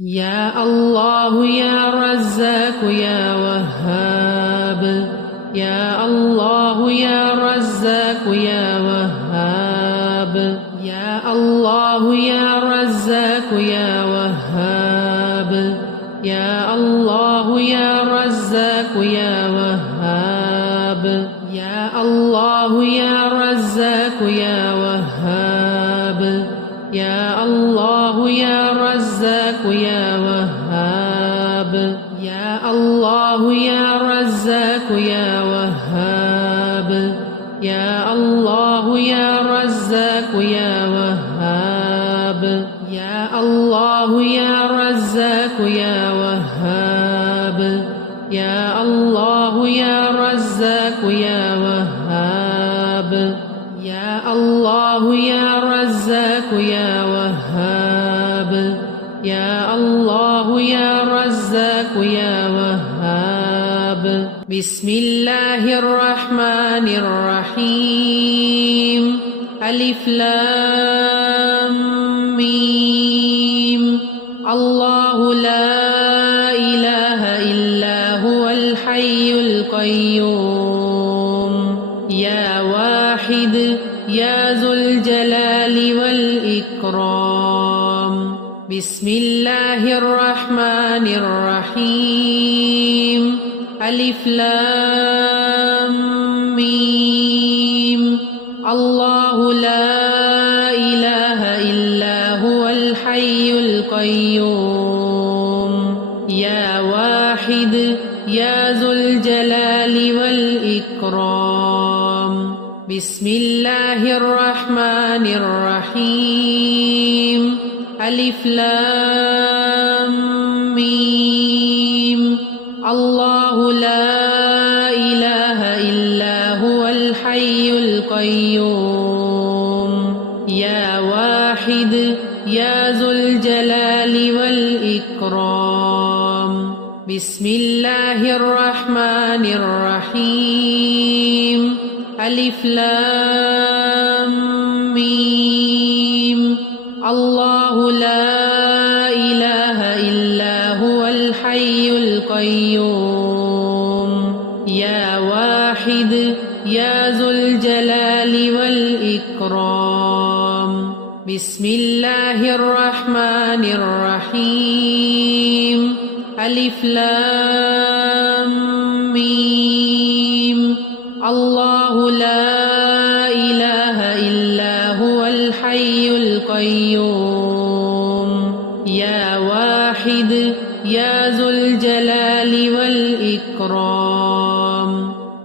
يا الله يا رزاق يا وهاب يا الله يا رزاق يا وهاب يا الله يا رزاق يا وهاب يا الله يا رزاق يا وهاب يا الله يا رزاق يا وهاب يا الله يا رزاق يا وهاب يا الله يا رزاق يا وهاب يا الله يا رزاق يا وهاب يا الله يا رزاق يا وهاب يا الله يا رزاق يا وهاب يا الله يا رزاق يا وهاب يا الله يا رزاق يا وهاب بسم الله الرحمن الرحيم ألف لام ميم الله لا إله إلا هو الحي القيوم يا واحد يا ذو الجلال والإكرام بسم الله الرحمن الرحيم ألف لام ميم الله لا إله إلا هو الحي القيوم يا واحد يا ذو الجلال والإكرام بسم الله الرحمن الرحيم ألف لام ميم الله لا إله إلا هو الحي القيوم يا واحد يا ذو الجلال والإكرام بسم الله الرحمن الرحيم ألف لام ميم الله لا إله إلا هو الحي القيوم يا واحد يا ذو الجلال والإكرام بسم الله الرحمن الرحيم ألف لام ميم الله لا إله إلا هو الحي القيوم يا واحد يا ذو الجلال والإكرام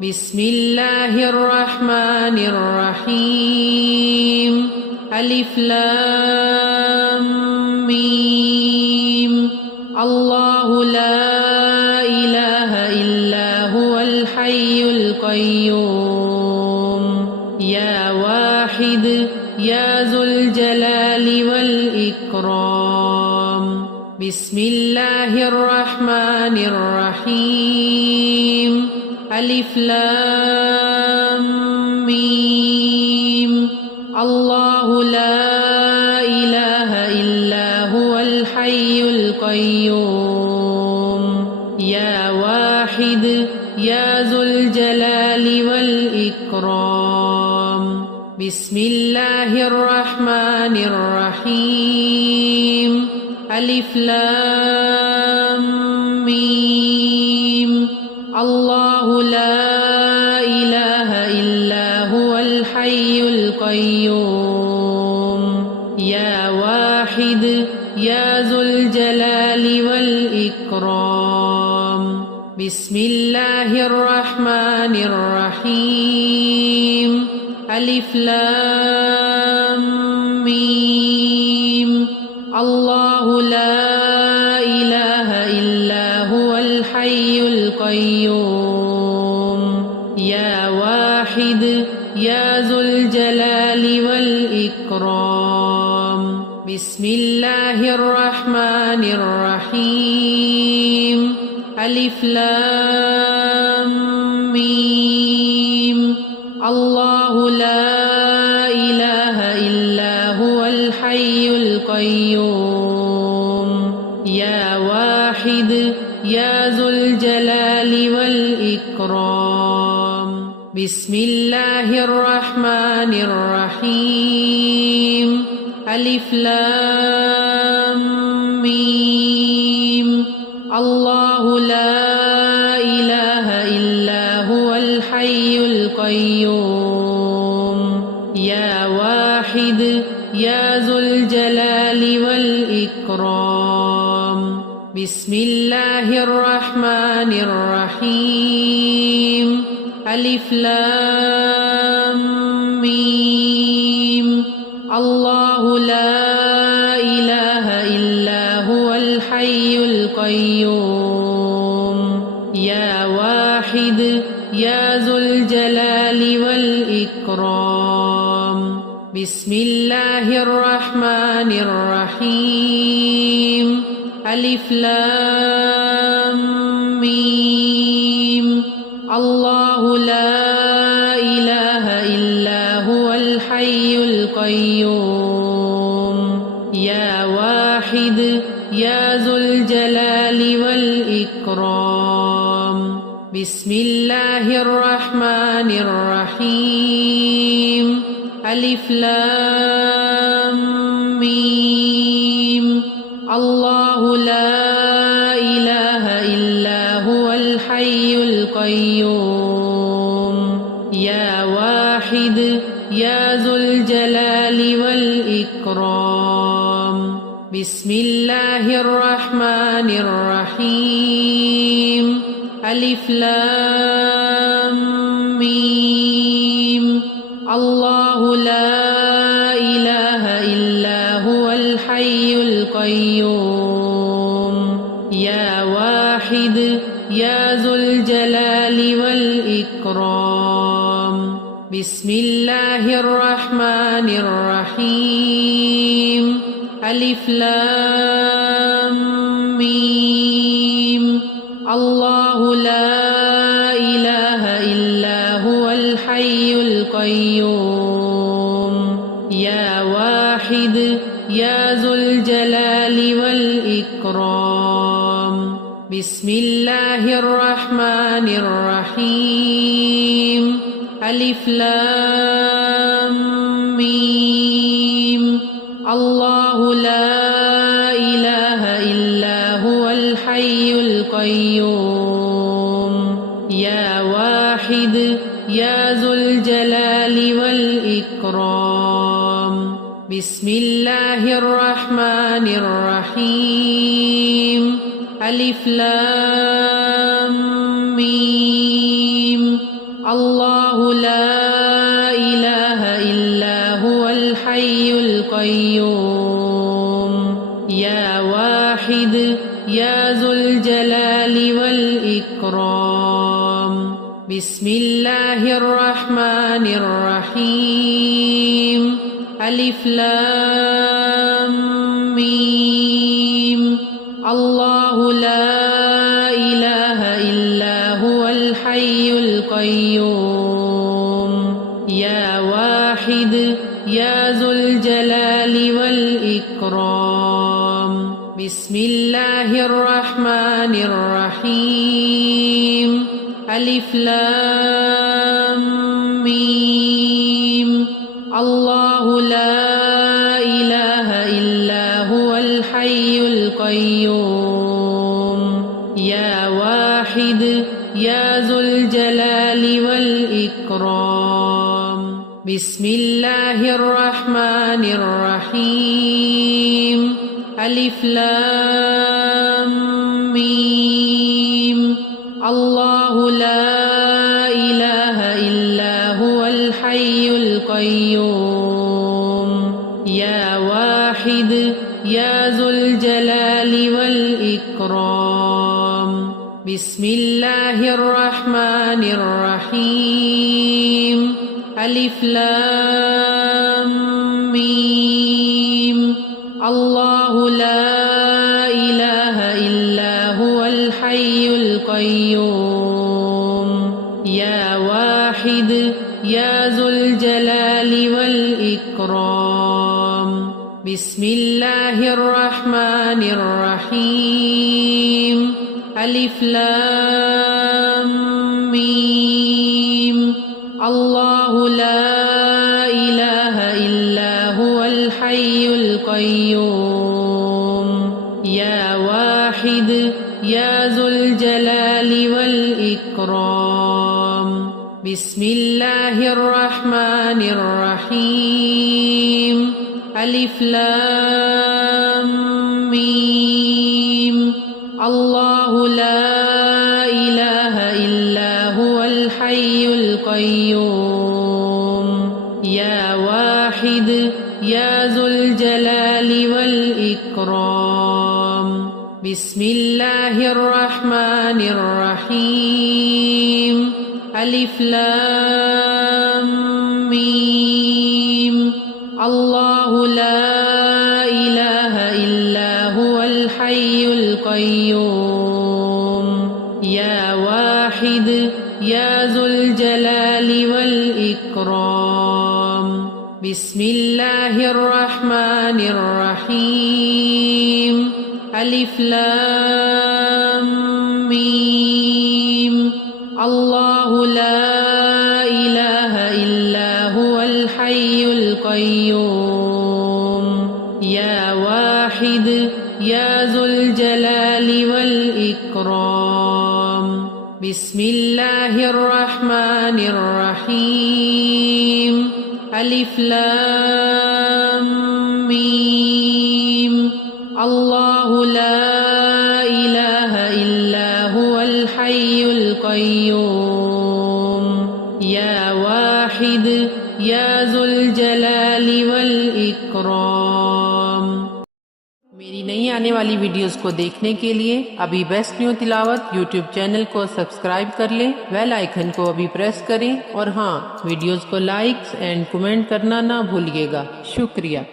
بسم الله الرحمن الرحيم ألف لام ميم الله لا إله إلا هو الحي القيوم يا واحد يا ذو الجلال والإكرام بسم الله الرحمن الرحيم ألف لام ميم الله لا إله إلا هو الحي القيوم يا واحد يا ذو الجلال والإكرام بسم الله الرحمن الرحيم ألف لام ميم الله لا إله إلا هو الحي القيوم يا واحد يا ذو الجلال والإكرام بسم الله الرحمن الرحيم ألف لام ميم الله لا إله إلا هو الحي القيوم يا واحد يا ذو الجلال والإكرام بسم الله الرحمن الرحيم ألف لام ميم الله لا إله إلا هو الحي القيوم يا واحد يا ذو الجلال والإكرام. بسم الله الرحمن الرحيم. ألف لام ميم. الله لا إله إلا هو الحي القيوم. يا واحد يا ذو الجلال والإكرام. بسم الله الرحمن الرحيم. ألف لام ميم. الله لا إله إلا هو الحي القيوم. يا واحد يا ذو الجلال والإكرام. بسم الله الرحمن الرحيم. ألف لام ميم. الله لا إله إلا هو الحي القيوم. يا واحد يا ذو الجلال والإكرام. بسم الله الرحمن الرحيم. ألف لام ميم. الله لا إله إلا هو الحي القيوم. يا واحد يا ذو الجلال والإكرام. بسم الله الرحمن الرحيم. ألف لام ميم. الله لا إله إلا هو الحي القيوم. يا واحد يا ذو الجلال والإكرام. بسم الله الرحمن الرحيم. ألف لام ميم. الله لا إله إلا هو الحي القيوم. يا واحد يا ذو الجلال والإكرام. بسم الله الرحمن الرحيم. ألف لام ميم. الله لا إله إلا هو الحي القيوم. يا واحد يا ذو الجلال والإكرام. بسم الله الرحمن الرحيم. ألف لام ميم. الله لا إله إلا هو الحي القيوم. يا واحد يا ذو الجلال والإكرام. بسم الله الرحمن الرحيم. ألف لام ميم. الله لا إله إلا هو الحي القيوم. يا واحد يا ذو الجلال والإكرام. بسم الله الرحمن الرحيم. ألف لام ميم. الله لا إله إلا هو الحي القيوم. يا واحد يا ذو الجلال والإكرام. بسم الله الرحمن الرحيم. ألف لام ميم. الله لا إله إلا هو الحي القيوم. يا واحد يا ذو الجلال والإكرام. بسم الله الرحمن الرحيم. ألف لام ميم. الله لا إله إلا هو الحي القيوم. يا واحد يا ذو الجلال والإكرام. بسم الله الرحمن الرحيم. الرحيم ألف لام ميم الله لا إله إلا هو الحي القيوم يا واحد يا ذو الجلال والإكرام بسم الله الرحمن الرحيم ألف لام ميم الله لا إله إلا هو الحي القيوم يا واحد يا ذو الجلال والإكرام بسم الله الرحمن الرحيم ألف لام ميم الله لا إله إلا هو الحي القيوم يا واحد يا ذو الجلال والإكرام بسم الله الرحمن الرحيم ألف لام ميم الله لا إله إلا هو الحي القيوم يا واحد يا ذو الجلال والإكرام بسم الله الرحمن الرحيم ألف لام ميم الله لا إله إلا هو الحي القيوم يا واحد يا ذو الجلال والإكرام मेरी नई आने वाली वीडियोस को देखने के लिए अभी बेस्ट न्यू तिलावत यूट्यूब चैनल को सब्सक्राइब कर लें, बेल आइकन को अभी प्रेस करें और हाँ, वीडियोस को लाइक एंड कमेंट करना ना भूलिएगा। शुक्रिया।